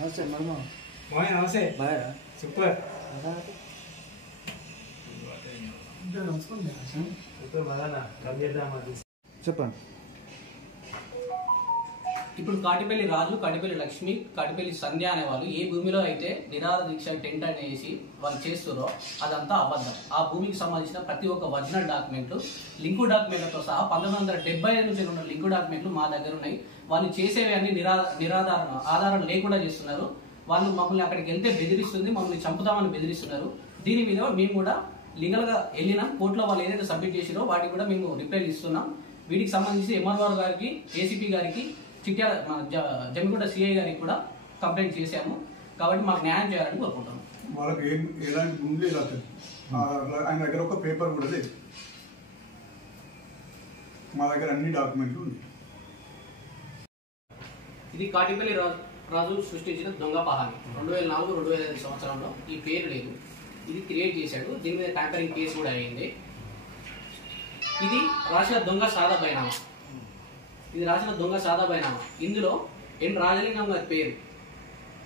నమస్తే మర్మ బాయ్ నమస్తే boy super చెప్పండి. ఇప్పుడు కాటిపల్లి రాజు, కాటిపల్లి లక్ష్మి, కాటిపల్లి సంధ్య అనే వాళ్ళు ఏ భూమిలో అయితే నిరాహార దీక్ష టెంట్ అనేసి వాళ్ళు చేస్తారో అదంతా అబద్ధం. ఆ భూమికి సంబంధించిన ప్రతి ఒక్క ఒరిజినల్ డాక్యుమెంట్లు, లింకు డాక్యుమెంట్లతో సహా 1975 నుంచి ఉన్న లింకు డాక్యుమెంట్లు మా దగ్గర ఉన్నాయి. వాళ్ళు చేసేవి అన్ని ఆధారం లేకుండా చేస్తున్నారు. వాళ్ళు మమ్మల్ని అక్కడికి వెళ్తే బెదిరిస్తుంది, మమ్మల్ని చంపుతామని బెదిరిస్తున్నారు. దీని మీద మేము కూడా లీగల్ గా వెళ్ళినాం. కోర్టులో వాళ్ళు ఏదైతే సబ్మిట్ చేసిరో వాటికి కూడా మేము రిప్లైలు ఇస్తున్నాం. వీటికి సంబంధించి ఎంఆర్ఓ గారికి, ఏసీపీ గారికి, చిట్యాల జమ్మిగుంట సిఐ గారికి కూడా కంప్లైంట్ చేశాము. కాబట్టి మాకు న్యాయం చేయాలని కోరుకుంటాము. వాళ్ళకి ఎలాంటి ముందు లేదు, ఆయన దగ్గర ఒక పేపర్ కూడా లేదు. మా దగ్గర అన్ని డాక్యుమెంట్లు ఉన్నాయి. ఇది కాటిపల్లి రాజు సృష్టించిన దొంగ పహాని. 2004-2005 సంవత్సరంలో ఈ పేరు లేదు, ఇది క్రియేట్ చేశాడు. దీని మీద ట్యాంపరింగ్ కేసు కూడా అయింది. ఇది రాసిన దొంగ సాదా బైనామా. ఇందులో ఎన్ రాజలింగం గారి పేరు,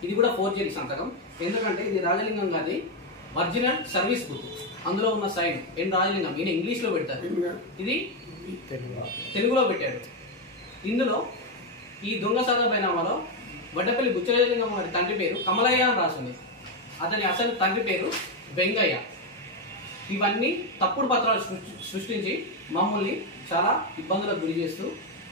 ఇది కూడా ఫోర్జరీ సంతకం. ఎందుకంటే ఇది రాజలింగం గారి ఒరిజినల్ సర్వీస్ బుక్. అందులో ఉన్న సైన్ ఎన్ రాజలింగం, ఈయన ఇంగ్లీష్ లో పెడతారు, ఇది తెలుగులో పెట్టాడు. ఇందులో ఈ దొంగ సాదా బైనామాలో వడ్డపల్లి బుచ్చరాజలింగం గారి తండ్రి పేరు కమలయ్య అని రాసింది. అతని అసలు తండ్రి పేరు వెంగయ్య. ఇవన్నీ తప్పుడు పత్రాలు సృష్టించి మమ్మల్ని చాలా ఇబ్బందులకు గురి చేస్తూ,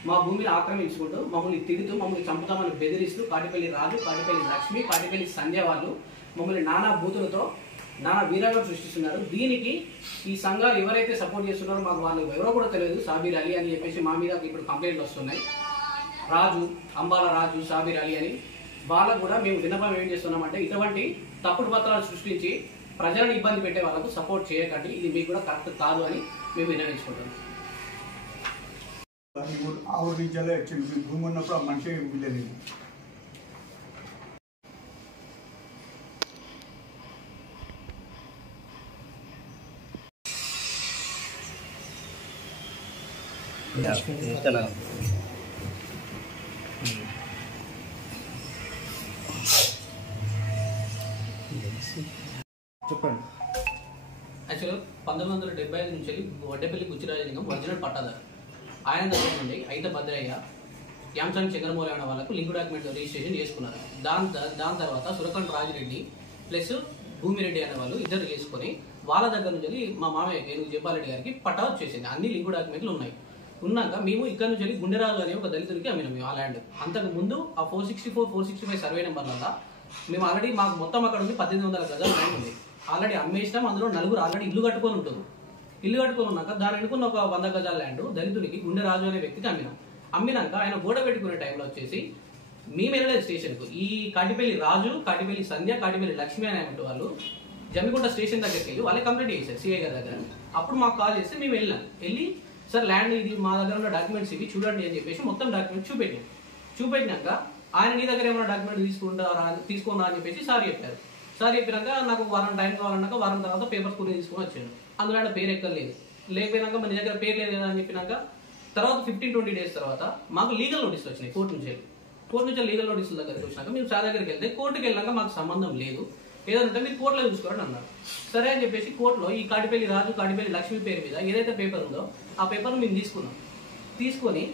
మా భూమిని ఆక్రమించుకుంటూ, మమ్మల్ని తిడుతూ, మమ్మల్ని చంపుతామని బెదిరిస్తూ కాటిపల్లి రాజు, కాటిపల్లి లక్ష్మి, కాటిపల్లి సంధ్య వాళ్ళు మమ్మల్ని నానా బూతులతో నానా వీరంగం సృష్టిస్తున్నారు. దీనికి ఈ సంఘాలు ఎవరైతే సపోర్ట్ చేస్తున్నారో మాకు వాళ్ళు ఎవరో కూడా తెలియదు. సాబీర్ అలీ అని చెప్పేసి మా మీద ఇప్పుడు కంప్లైంట్లు వస్తున్నాయి. రాజు, అంబాల రాజు, సాబీర్ అలీ అని వాళ్ళకు కూడా మేము విన్నపం ఏం చేస్తున్నామంటే, ఇటువంటి తప్పుడు పత్రాలు సృష్టించి ప్రజలను ఇబ్బంది పెట్టే వాళ్ళకు సపోర్ట్ చేయకండి. ఇది మీకు కూడా కరెక్ట్ కాదు అని మేము విన్నవించుకుంటాం. ఆవురు రీజాలే భూమి ఉన్నప్పుడు ఆ మనిషి వీళ్ళలేదు. చెప్పండి. యాక్చువల్గా 1975 నుంచి వడ్డేపల్లి బుచ్చిరాజలింగం ఒరిజినల్ పట్టాదారు. ఆయన దగ్గర నుండి అయితే భద్రయ్య, యాంసంగ్ చంద్రమౌళి అనే వాళ్ళకు లింక్ డాక్యుమెంట్ రిజిస్ట్రేషన్ చేసుకున్నారు. దాని తర్వాత సురకంఠ రాజిరెడ్డి ప్లస్ భూమిరెడ్డి అనే వాళ్ళు ఇద్దరు చేసుకొని వాళ్ళ దగ్గర నుంచి మా మామయ్య ఏనుగు జబ్బారెడ్డి గారికి పట్టా వచ్చేసింది. అన్ని లింక్ డాక్యుమెంట్లు ఉన్నాక మేము ఇక్కడ నుంచి గుండెరాజు అనే ఒక దళితుడికి అమ్మినాం మేము ఆ ల్యాండ్. అంతకు ముందు ఆ 464, 465 సర్వే నెంబర్లలో మేము ఆల్రెడీ మాకు మొత్తం అక్కడ ఉంది 1800 గజాల ల్యాండ్ ఉంది. ఆల్రెడీ అమ్మేసినాం. అందులో 4 ఆల్రెడీ ఇల్లు కట్టుకొని ఉంటుంది. ఇల్లు కట్టుకొని ఉన్నాక దాని అనుకున్న ఒక 100 గజాల ల్యాండ్ దళితుడికి గుండెరాజు అనే వ్యక్తికి అమ్మినాక ఆయన గోడ పెట్టుకునే టైంలో వచ్చేసి మేము వెళ్ళలేదు స్టేషన్కు. ఈ కాటిపల్లి రాజు, కాటిపల్లి సంధ్య, కాటిపల్లి లక్ష్మి అనే వాళ్ళు జమ్మిగుంట స్టేషన్ దగ్గరికి వెళ్ళి వాళ్ళే కంప్లైంట్ చేశారు సిఐ గారి దగ్గర. అప్పుడు మాకు కాల్ చేస్తే మేము వెళ్ళి సార్ ల్యాండ్ ఇది మా దగ్గర ఉన్న డాక్యుమెంట్స్ ఇవి చూడండి అని చెప్పేసి మొత్తం డాక్యుమెంట్ చూపెట్టినాక ఆయన నీ దగ్గర ఏమైనా డాక్యుమెంట్ తీసుకున్నా అని చెప్పేసి సార్ చెప్పారు. సార్ చెప్పినాక నాకు వారం టైం కావాలన్నాక వారం తర్వాత పేపర్స్ కొన్ని తీసుకొని వచ్చాను. అందులో ఆయన పేరు ఎక్కలేదు. లేకపోయినాక మన దగ్గర పేరు లేదు అని చెప్పినాక తర్వాత 15-20 డేస్ తర్వాత మాకు లీగల్ నోటీసులు వచ్చినాయి కోర్టు నుంచి లీగల్ నోటీసుల దగ్గరికి వచ్చినాక మేము సార్ దగ్గరికి వెళ్తే కోర్టుకి వెళ్ళాక మాకు సంబంధం లేదు, ఏదంటే మీరు కోర్టులో చూసుకోండి అన్నారు. సరే అని చెప్పేసి కోర్టులో ఈ కాటిపల్లి రాజు, కాటిపల్లి లక్ష్మి పేరు మీద ఏదైతే పేపర్ ఉందో ఆ పేపర్ను మేము తీసుకొని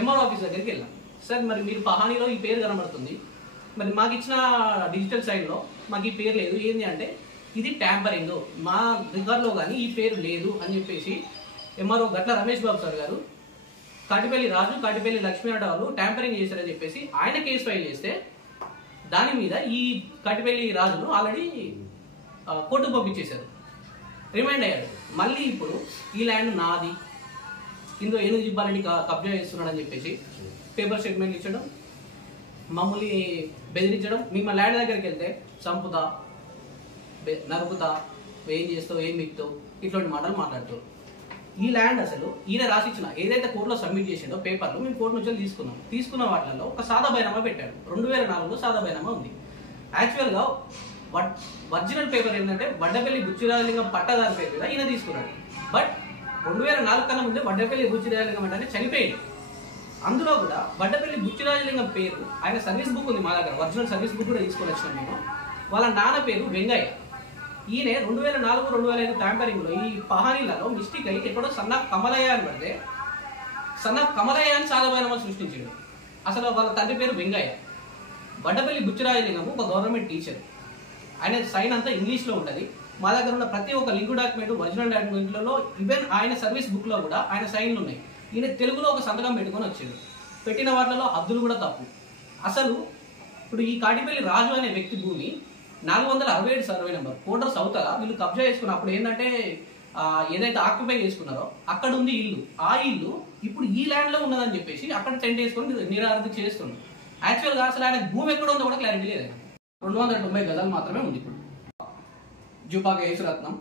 ఎంఆర్ ఆఫీస్ దగ్గరికి వెళ్ళాం. సార్ మరి మీరు పహానీలో ఈ పేరు కనబడుతుంది, మరి మాకు ఇచ్చిన డిజిటల్ సైన్లో మాకు ఈ పేరు లేదు, ఏంటి అంటే ఇది ట్యాంపరింగ్, మా రికార్డులో కానీ ఈ పేరు లేదు అని చెప్పేసి ఎంఆర్ఓ గట్ల రమేష్ బాబు సార్ గారు కాటిపల్లి రాజు, కాటిపల్లి లక్ష్మి అనే వాళ్ళు ట్యాంపరింగ్ చేశారని చెప్పేసి ఆయన కేసు ఫైల్ చేస్తే దాని మీద ఈ కాటిపల్లి రాజును ఆల్రెడీ కోర్టుకు పంపించేశారు, రిమైండ్ అయ్యాడు. మళ్ళీ ఇప్పుడు ఈ ల్యాండ్ నాది, ఇందులో ఏనుగు జిబ్బారెడ్డి కబ్జా చేస్తున్నాడని చెప్పేసి పేపర్ స్టేట్మెంట్ ఇచ్చడం, మమ్మల్ని బెదిరించడం. మేము మా ల్యాండ్ దగ్గరికి వెళ్తే చంపుతా, నరుకుతా, ఏం చేస్తావు, ఏం మిక్తావు, ఇట్లాంటి మాటలు మాట్లాడుతారు. ఈ ల్యాండ్ అసలు ఈయన రాసిచ్చిన ఏదైతే కోర్టులో సబ్మిట్ చేసిండో పేపర్లు మేము కోర్టు నుంచి తీసుకున్న వాటిలో ఒక సాదా బైనామా పెట్టాడు. 2004లో సాదా బైనామా ఉంది. యాక్చువల్గా ఒరిజినల్ పేపర్ ఏంటంటే వడ్డపల్లి బుచ్చిరాజలింగం పట్టదారి పేరు మీద ఈయన తీసుకున్నాడు. బట్ 2004 కన్నా ముందే వడ్డపల్లి బుచ్చిరాజలింగం అంటే చనిపోయాడు. అందులో కూడా వడ్డపల్లి బుచ్చిరాజలింగం పేరు, ఆయన సర్వీస్ బుక్ ఉంది మా దగ్గర, ఒరిజినల్ సర్వీస్ బుక్ కూడా తీసుకొని వచ్చినాం మేము. వాళ్ళ నాన్న పేరు వెంగయ్య. ఈయన 2004-2005 ట్యాంపరింగ్లో ఈ పహానీలలో మిస్టేక్ అయ్యి ఎక్కడో సన్న కమలయ్య అని పడితే సన్న కమలయ్య అని చాలా బైనామాలు సృష్టించాడు. అసలు వాళ్ళ తండ్రి పేరు వెంగయ్య. వడ్డపల్లి బుచ్చిరాజలింగం ఒక గవర్నమెంట్ టీచర్. ఆయన సైన్ అంతా ఇంగ్లీష్లో ఉంటుంది. మా దగ్గర ఉన్న ప్రతి ఒక్క లింక్ డాక్యుమెంట్, ఒరిజినల్ డాక్యుమెంట్లలో, ఈవెన్ ఆయన సర్వీస్ బుక్లో కూడా ఆయన సైన్లు ఉన్నాయి. ఈయన తెలుగులో ఒక సంతకం పెట్టుకొని వచ్చాడు. పెట్టిన వాటిలో హద్దులు కూడా తప్పు. అసలు ఇప్పుడు ఈ కాటిపల్లి రాజు అనే వ్యక్తి భూమి 467 సర్వే నెంబర్ కోటర్స్ అవతల వీళ్ళు కబ్జా చేసుకున్నప్పుడు ఏంటంటే ఏదైతే ఆక్యుపై చేసుకున్నారో అక్కడ ఉంది ఇల్లు. ఆ ఇల్లు ఇప్పుడు ఈ ల్యాండ్లో ఉన్నదని చెప్పేసి అక్కడ టెంట్ వేసుకొని నిరార్థి చేస్తున్నాడు. యాక్చువల్గా అసలు ఆయన భూమి ఎక్కడ ఉందో కూడా క్లారిటీ లేదు. 290 గజాలు మాత్రమే ఉంది ఇప్పుడు. జూపాక యేసురత్నం.